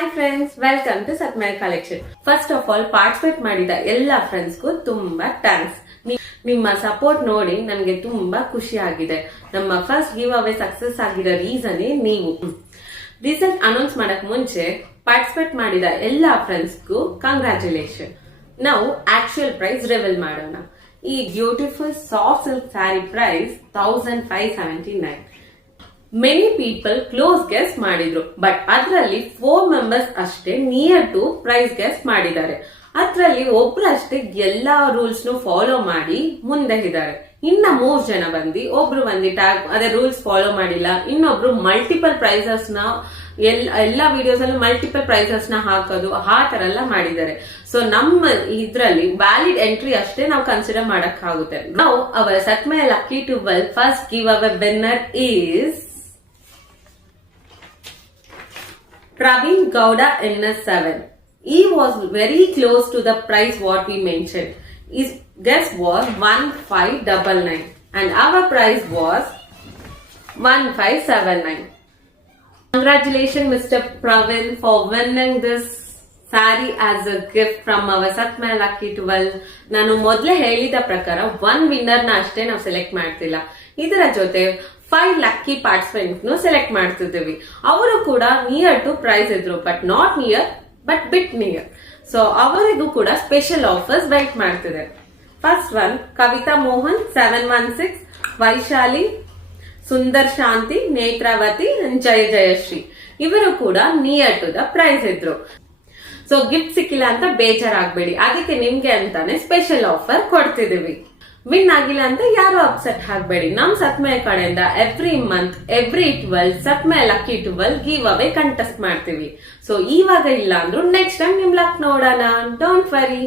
Hi friends, welcome to ಸತ್ಮೇಲ್ collection. First of all participate ಮಾಡಿದ ಎಲ್ಲ ಫ್ರೆಂಡ್ಸ್ಗೂ ತುಂಬಾ ಥ್ಯಾಂಕ್ಸ್. ನಿಮ್ಮ ಸಪೋರ್ಟ್ ನೋಡಿ ನನಗೆ ತುಂಬಾ ಖುಷಿ ಆಗಿದೆ. ನಮ್ಮ ಫಸ್ಟ್ ಗಿವ್ ಅವೇ ಸಕ್ಸಸ್ ಆಗಿರೋ ರೀಸನ್ ನೀವು. ರಿಸಲ್ಟ್ ಅನೌನ್ಸ್ ಮಾಡಕ್ ಮುಂಚೆ ಪಾರ್ಟಿಸಿಪೇಟ್ ಮಾಡಿದ ಎಲ್ಲ ಫ್ರೆಂಡ್ಸ್ಗೂ ಕಂಗ್ರಾಚುಲೇಷನ್. ನಾವು ಆಕ್ಚುಯಲ್ ಪ್ರೈಸ್ ರಿವೀಲ್ ಮಾಡೋಣ. ಈ beautiful soft silk sari price 1579. Many people close guess ಮಾಡಿದ್ರು, ಬಟ್ ಅದರಲ್ಲಿ 4 ಮೆಂಬರ್ಸ್ ಅಷ್ಟೇ ನಿಯರ್ ಟು ಪ್ರೈಸ್ ಗೆಸ್ ಮಾಡಿದ್ದಾರೆ. ಅದರಲ್ಲಿ ಒಬ್ರಷ್ಟೇ ಎಲ್ಲಾ ರೂಲ್ಸ್ ಫಾಲೋ ಮಾಡಿ ಮುಂದೆ ಇದ್ದಾರೆ. ಇನ್ನ 3 ಜನ ಒಬ್ರು ಟ್ಯಾಗ್ ಅದೇ ರೂಲ್ಸ್ ಫಾಲೋ ಮಾಡಿಲ್ಲ. ಇನ್ನೊಬ್ರು ಮಲ್ಟಿಪಲ್ ಪ್ರೈಸಸ್ ನ ಎಲ್ಲಾ ವಿಡಿಯೋಸ್ ಅಲ್ಲೂ ಮಲ್ಟಿಪಲ್ ಪ್ರೈಸಸ್ ನ ಹಾಕೋದು ಆ ತರ ಎಲ್ಲ ಮಾಡಿದ್ದಾರೆ. ಸೊ ನಮ್ಮ ಇದ್ರಲ್ಲಿ ವ್ಯಾಲಿಡ್ ಎಂಟ್ರಿ ಅಷ್ಟೇ ನಾವು ಕನ್ಸಿಡರ್ ಮಾಡಕ್ ಆಗುತ್ತೆ. ನಾವು ಅವರ ಸತ್ಮೇಲ್ lucky twelve first give away winner is Praveen Gowda NS7. He was very close to the price what we mentioned. His guess was 1599 and our price was 1579. Congratulations Mr. Praveen for winning this saree as a gift from our Satmaya Lucky 12. ನಾನು ಮೊದಲೇ ಹೇಳಿದ ಪ್ರಕಾರ 1 winner ನ ಅಷ್ಟೇ ನಾವು select ಮಾಡ್ತಿಲ್ಲ, ಇದರ ಜೊತೆ 5 ಲಕ್ಕಿ ಪಾರ್ಟಿಸಿಪೆಂಟ್ ಸೆಲೆಕ್ಟ್ ಮಾಡ್ತಿದ್ದೀವಿ. ಅವರು ಕೂಡ ನಿಯರ್ ಟು ಪ್ರೈಸ್ ಇದ್ರು, but not near but bit near. So ಅವರಿಗೂ ಕೂಡ ಸ್ಪೆಷಲ್ ಆಫರ್ಸ್ ವೆಯ್ಟ್ ಮಾಡ್ತಿದೆ. ಫಸ್ಟ್ ಒನ್ ಕವಿತಾ ಮೋಹನ್ 716, ವೈಶಾಲಿ, ಸುಂದರ್ ಶಾಂತಿ, ನೇತ್ರಾವತಿ, ಜಯಶ್ರೀ ಇವರು ಕೂಡ ನಿಯರ್ ಟು ದ ಪ್ರೈಸ್ ಇದ್ರು. ಸೊ ಗಿಫ್ಟ್ ಸಿಕ್ಕಿಲ್ಲ ಅಂತ ಬೇಜಾರಾಗ್ಬೇಡಿ, ಅದಕ್ಕೆ ನಿಮ್ಗೆ ಅಂತಾನೆ ಸ್ಪೆಷಲ್ ಆಫರ್ ಕೊಡ್ತಿದೀವಿ. ವಿನ್ ಆಗಿಲ್ಲ ಅಂತ ಯಾರು ಅಪ್ಸೆಟ್ ಆಗ್ಬೇಡಿ. ನಮ್ ಸತ್ಮೇಯ ಕಡೆಯಿಂದ ಎವ್ರಿ ಮಂತ್ ಎವ್ರಿ 12 ಸತ್ಮೇಯ ಲಕ್ಕಿ 12 ಗಿವ್ ಅವೇ ಕಂಟೆಸ್ಟ್ ಮಾಡ್ತೀವಿ. ಸೊ ಇವಾಗ ಇಲ್ಲ ಅಂದ್ರೂ ನೆಕ್ಸ್ಟ್ ಟೈಮ್ ನಿಮ್ ಲಕ್ ನೋಡೋಣ. Don't worry.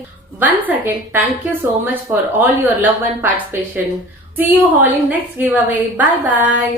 Once again thank you so much for all your love and participation. See you all in next giveaway. Bye bye.